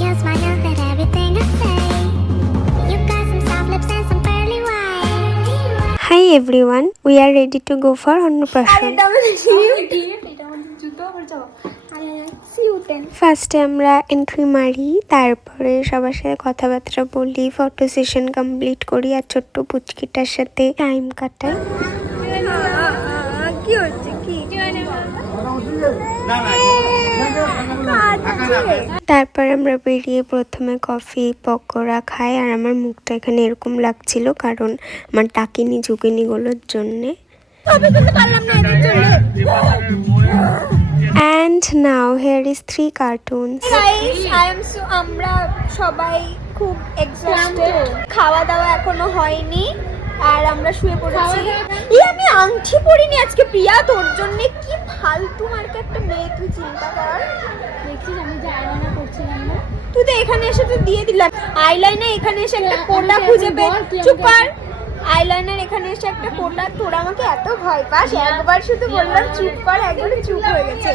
you'll smile at everything I say. You got some soft lips and some pearly white. Hi everyone, we are ready to go for Annaprashan. ফার্স্টে আমরা entry মারি, তারপরে সবার সাথে কথাবার্তা বলি, photo session complete করি আর ছোট্ট পুচকিটার সাথে টাইম কাটাই। কি হচ্ছে কি? তারপর আমরা বেরিয়ে প্রথমে কফি পকোড়া খাই, আর আমার মুখটা এখানে এরকম লাগছিল কারণ আমার টাকিনি ঝুঁকিনিগুলোর জন্যে। And now here is 3 cartoons. আমরা সবাই খুব এক্সস্টেড, খাওয়া দাওয়া এখনো হয়নি আর আমরা শুয়ে পড়েছি। আমি আংটি পরিনি আজকে প্রিয়া, তোর জন্য কি ফালতু মার্কে একটা মেয়ে, তুই চিন্তা কর। দেখছিস আমি যে আইলাইনার করছিলাম না, তুই তো এখানে এসে তো দিয়ে দিলাম আইলাইনার, এখানে এসে একটা কোটা খুঁজে পেয়ে চুপ কর। আইলাইনার এখানে এসে একটা কোটা, তোরা আমাকে এত ভয় পাস, একবার শুধু বললাম চুপ কর, একবারে চুপ হয়ে গেছে।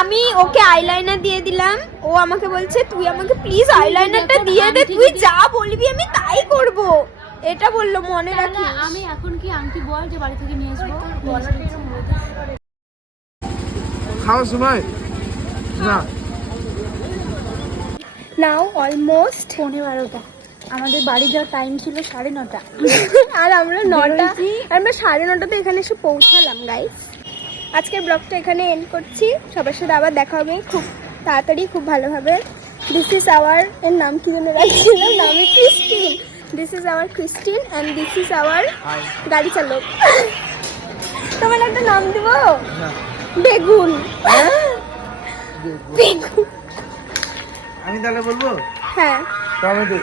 আমি ওকে আইলাইনার দিয়ে দিলাম, ও আমাকে বলছে তুই আমাকে প্লিজ আইলাইনারটা দিয়ে দে, তুই যা বলবি আমি তাই করব, এটা বললো, মনে রাখি। আমি এখন কি আংটি বল যে বাড়ি থেকে নিয়ে আসবো? খাওয়ার সময় না, নাও অলমোস্ট 12:15, আমাদের বাড়ি যাওয়ার টাইম ছিল 9:30, আর আমরা 9:30 এখানে এসে পৌঁছালাম গাইস। আজকের ব্লগটা এখানে এন্ড করছি, সবার সাথে আবার দেখা হবে খুব তাড়াতাড়ি, খুব ভালোভাবে। দিস ইজ আওয়ার, এর নাম কি যেন রাখছিলাম, নামে Christine. This is our Christine and this is our গাড়ি চালক। তোমার একটা নাম দিব, বেগুন। বেগুন আমি তাহলে বলবো হ্যাঁ টমেটো।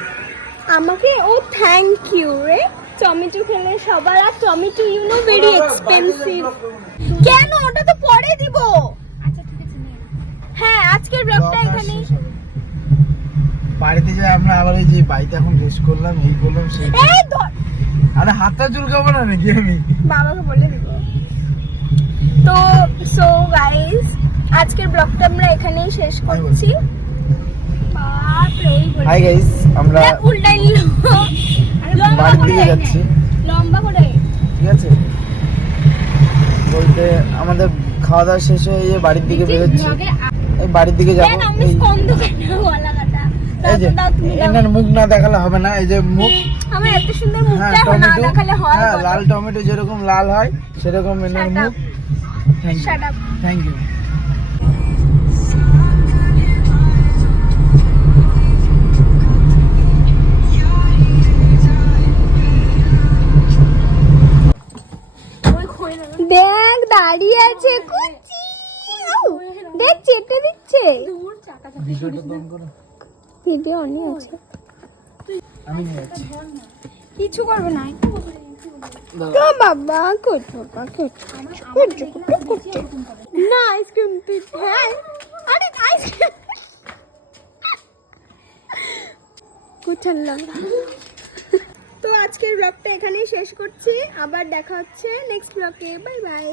আমাকে ও থ্যাংক ইউ রে, টমেটো খেলে সবার, আর tomato you know very expensive. কেন, ওটা তো পরে দিব। আচ্ছা ঠিক আছে নিয়ে। হ্যাঁ আজকের ব্লগটা এখানেই। বাড়িতে যাই আমরা আবার এই যে বাড়িতে এখন রেস্ট করলাম, এই করলাম সেই। এই ধর, আরে হাতটা চুলকাবো না নাকি আমি? বাবাকে বলে দিব। তো সো গাইস, আজকের ব্লগটা আমরা এখানেই শেষ করছি। হাই গাইস, আমরা উল্টাই নিল, বাড়ির দিকে যাচ্ছি। লম্বা করে ঠিক আছে, বলতে আমাদের খাওয়া দাওয়া শেষ হয়ে এই বাড়ির দিকে বেরোচ্ছি। এই বাড়ির দিকে যাবো। এই যে এনার মুখ না দেখালে হবে না, এই যে মুখ, আমার এত সুন্দর মুখটা না টমেটো, দেখালে হয়? হ্যাঁ লাল টমেটো যেরকম লাল হয় সেরকম এনার মুখ। Shut up. Thank you. দেখ দাঁড়িয়ে আছে কুচি, দেখ চেটে দিচ্ছে। ভিডিওটা বন্ধ করো, ভিডিও অনই আছে, আমি নিয়ে যাচ্ছি। কিছু করবে না তো বাবা, করছো না আইসক্রিম তুই। হ্যাঁ আরে আইসক্রিম কুচাল্লাম। তো আজকের ব্লগটা এখানেই শেষ করছি, আবার দেখা হচ্ছে নেক্সট ব্লগে, বাই বাই।